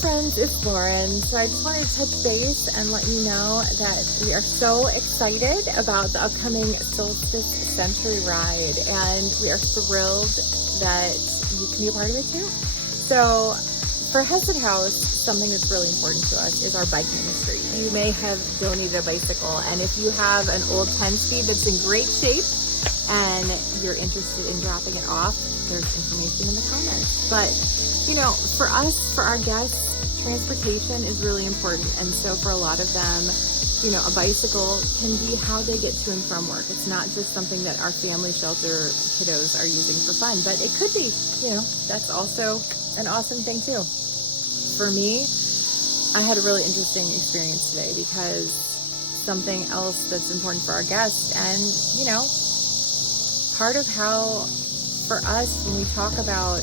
friends, it's Lauren. So I just wanted to touch base and let you know that we are so excited about the upcoming Solstice Century Ride, and we are thrilled that you can be a part of it too. So for Hesed House, something that's really important to us is our bike ministry. You may have donated a bicycle, and if you have an old 10-speed that's in great shape and you're interested in dropping it off, there's information in the comments. But you know, for us, for our guests, transportation is really important. And so for a lot of them, you know, a bicycle can be how they get to and from work. It's not just something that our family shelter kiddos are using for fun, but it could be, you know, that's also an awesome thing too. For me, I had a really interesting experience today because something else that's important for our guests, and, you know, part of how for us, when we talk about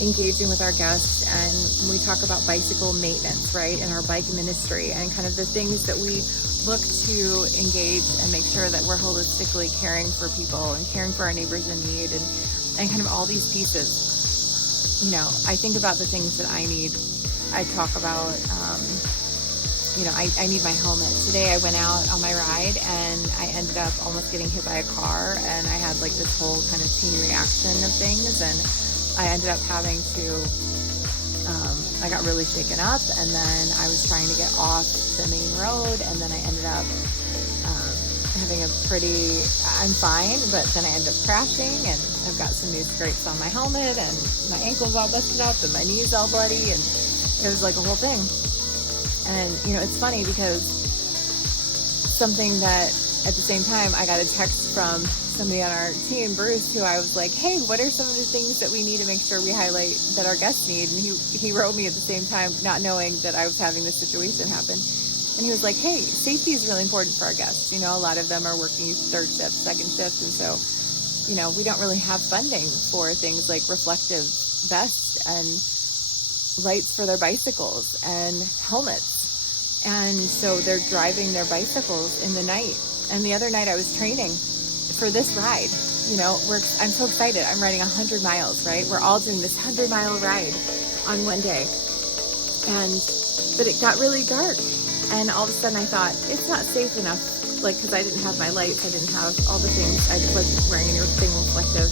engaging with our guests and we talk about bicycle maintenance, right, and our bike ministry and kind of the things that we look to engage and make sure that we're holistically caring for people and caring for our neighbors in need, and kind of all these pieces. You know, I think about the things that I need. I talk about, you know, I need my helmet. Today I went out on my ride and I ended up almost getting hit by a car, and I had like this whole kind of chain reaction of things, and I ended up having to, I got really shaken up, and then I was trying to get off the main road, and then I ended up having I'm fine, but then I ended up crashing, and I've got some new scrapes on my helmet, and my ankle's all busted up, and my knee's all bloody, and it was like a whole thing. And, you know, it's funny because something that at the same time, I got a text from somebody on our team, Bruce, who I was like, hey, what are some of the things that we need to make sure we highlight that our guests need? And he wrote me at the same time, not knowing that I was having this situation happen. And he was like, hey, safety is really important for our guests. You know, a lot of them are working third shift, second shift. And so, you know, we don't really have funding for things like reflective vests and lights for their bicycles and helmets. And so they're driving their bicycles in the night. And the other night I was training for this ride. You know, I'm so excited. I'm riding 100 miles, right? We're all doing this 100-mile ride on one day. But it got really dark. And all of a sudden I thought, it's not safe enough. Like, because I didn't have my lights. I didn't have all the things. I wasn't wearing anything reflective.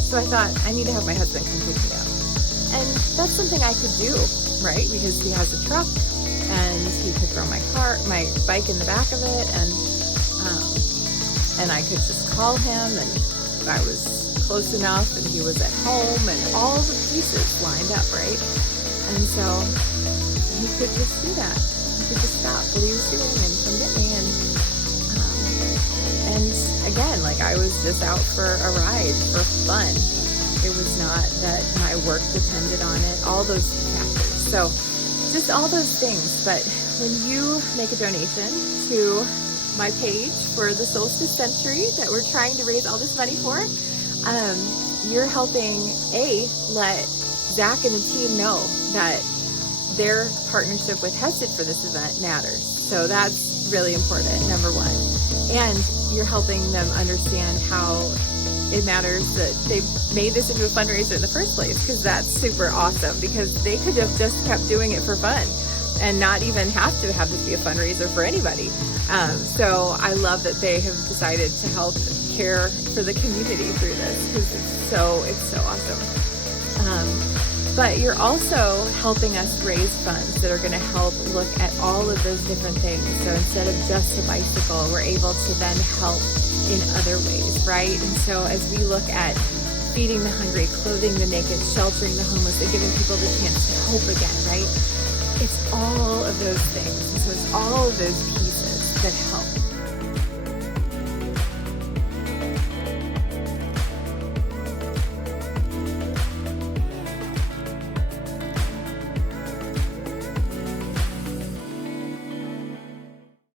So I thought, I need to have my husband come pick me up. And that's something I could do, right? Because he has a truck, and he could throw my bike in the back of it, and I could just call him, and I was close enough, and he was at home, and all the pieces lined up, right? And so he could just do that. He could just stop what he was doing and come get me. And again, like, I was just out for a ride for fun. It was not that my work depended on it, all those factors. So just all those things. But when you make a donation to my page for the Solstice Century that we're trying to raise all this money for, you're helping let Zach and the team know that their partnership with Hesed for this event matters. So that's really important, number one. And you're helping them understand how it matters that they made this into a fundraiser in the first place, because that's super awesome, because they could have just kept doing it for fun and not even have to have this be a fundraiser for anybody. So I love that they have decided to help care for the community through this, because it's so awesome. But you're also helping us raise funds that are going to help look at all of those different things. So instead of just a bicycle, we're able to then help in other ways, right? And so as we look at feeding the hungry, clothing the naked, sheltering the homeless, and giving people the chance to hope again, right? It's all of those things. And so it's all of those pieces that help.